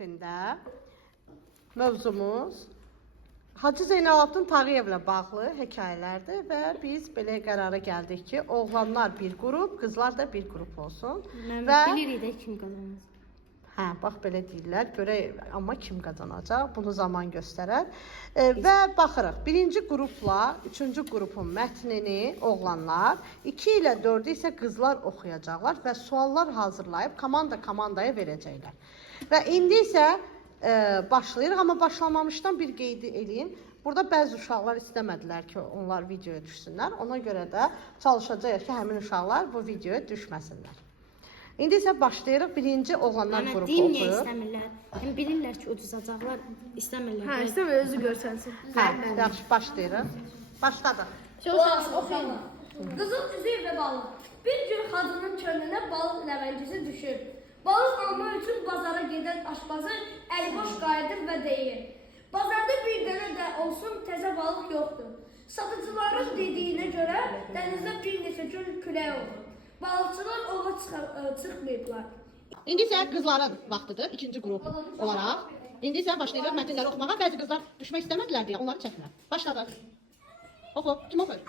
sinifində mövzumuz Hacı Zeynalabdin Tağıyevlə bağlı hekayələrdir və biz belə qərara gəldik ki, oğlanlar bir qrup, qızlar da bir qrup olsun. Bilirik də kim qazanır. Hə, bax belə deyirlər. Görək amma kim qazanacaq? Bunu zaman göstərər. Və baxırıq. Birinci qrupla üçüncü qrupun mətnini oğlanlar, 2 ilə 4-ü isə qızlar oxuyacaqlar və suallar hazırlayıb komandaya verəcəklər. Və indi isə başlayırıq, amma başlamamışdan bir qeyd edeyim. Burada bəzi uşaqlar istəmədilər ki, onlar videoya düşsünlər. Ona görə də çalışacağıq ki, həmin uşaqlar bu videoya düşməsinlər. İndi isə başlayırıq. Birinci oğlanlar qrupu oxuyur. Niyə istəmirlər? Həm bilirlər ki, uduzacaqlar, istəmirlər. Hə, istəmir özü görsənsin. Hə, yaxşı, başlayırıq. Başladıq. Oxuyun. Qızıl üzüy və balıq. Bir gün Hacının könlünə balıq ləvəngisi düşür. Balıq almaq üçün bazara gedən aşpazı əliboş qayıdır və deyir: bazarda bir dənə də olsun təzə balıq yoxdur. Satıcıların dediyinə görə dənizdə bir neçə gün külək olur. Balıqçılar ova çıxmayıblar. İndi isə qızların vaxtıdır, ikinci qrup olaraq. İndi isə başlayırıq mətnləri oxumağa. Bəzi qızlar düşmək istəmədilər deyə onları çəkmilər. Başladıq. Oxu. Kim oxuyur?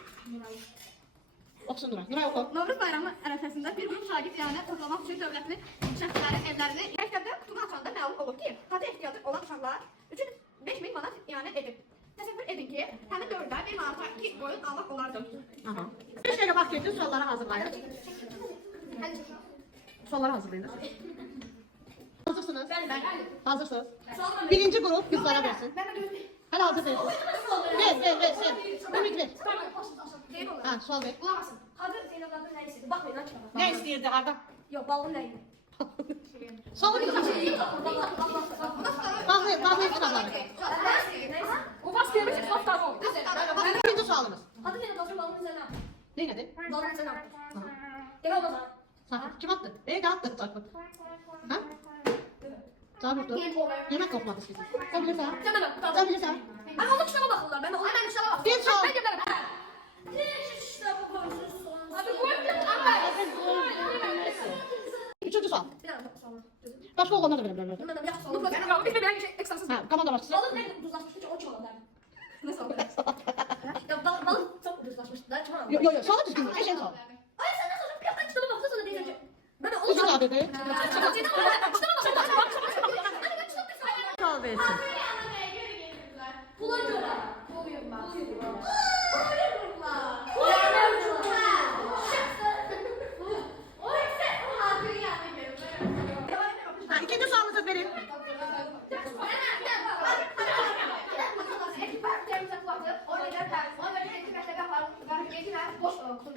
Oxusun Nuray. Nuray oxu. Novruz bayramı ərəfəsində bir qrup şagird yanına toplamaq üçün dövlətin şəxslərin evlərini məktəbdə qutunu açanda məlum olub ki, hadi ehtiyacı olan uşaqlar üçün 5000 manat iyanə edib. Təsəvvür edin ki, həmin dövrdə 1 manata 2 qoyun almaq olardı. 5 dəqiqə vaxt keçir, sualları hazırlayın. Sualları hazırlayın. Hazırsınız? Hazırsınız. Birinci grup qızlara versin. Hələ hazır versin. Ver. Ümid ver. Ha, sual ver. Qulaq asın. Hacı Zeynalabdin nə istəyirdi? Baxmayın, aç. Nə istəyirdi, harda? Yox, balığın nəyi? Sualı qızlar. Bağlayın kitabları. O baş gelmiş, etraf tamam. Baxın, ikinci sualımız. Hadi Zeynalabdin balığın üzerine at. Ne nədir? Balığın üzerine at. Gel o bazar. Sakın. Kim attı? Ne attı? Çarpı. Ha? Cevap yoktu. Yemek kokmak istiyorsun. Sen bilirsen. Sen bilirsen. Ben onun kitaba bakırlar. Ben onun kitaba bakırlar. Bir sual. Ben gönderirim. Kitabı koymuşsun. Hadi koydum. Üçüncü sual. Bir dakika sonra. Başka olanlar da verebilirler. Bundan bir soru. Bir bir şey ekstrasız. Ha, komanda başlasın. Balık ne ucuzlaşmıştı ki o çoğalar. Nasıl oldu? Ya balık çok ucuzlaşmıştı. Daha çoğalar. Yok. Sualı düzgün. Her şey sual. Ay sen nasıl olacak? Bir hafta kitaba baktın sonra diyeceksin. Ben de o Üçüncü sual dedi. Sual versin. Pula göre. İkinci sualınızı verin. Boş kutum